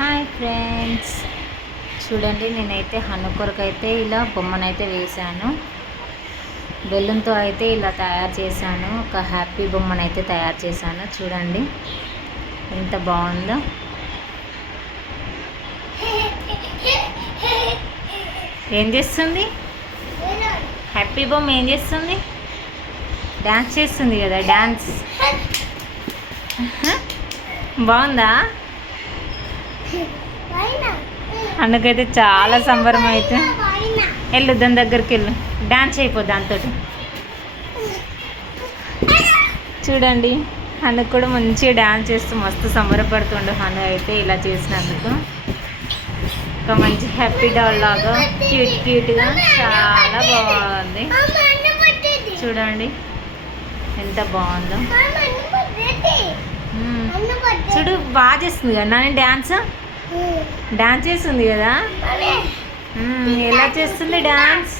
Hi friends, చూడండి నేనైతే హను కొరకు అయితే ఇలా బొమ్మనైతే వేశాను. బెలూన్తో అయితే ఇలా తయారు చేశాను. ఒక హ్యాపీ బొమ్మనైతే తయారు చేశాను. చూడండి ఎంత బాగుందో. ఏం చేస్తుంది హ్యాపీ బొమ్మ? ఏం చేస్తుంది? డ్యాన్స్ చేస్తుంది కదా. డ్యాన్స్ బాగుందా? అందుకైతే చాలా సంబరం. అయితే వెళ్ళు, దాని దగ్గరికి వెళ్ళు, డ్యాన్స్ అయిపో దాంతో. చూడండి హను కూడా మంచిగా డ్యాన్స్ చేస్తూ మస్తు సంబరపడుతుండు. హను అయితే ఇలా చేసినందుకు ఒక మంచి హ్యాపీ డాల్ లాగా క్యూట్గా చాలా బాగుంది. చూడండి ఎంత బాగుందో. చూడు బాగా చేస్తుంది కదా నాని డ్యాన్స్ చేస్తుంది కదా. ఎలా చేస్తుంది డ్యాన్స్?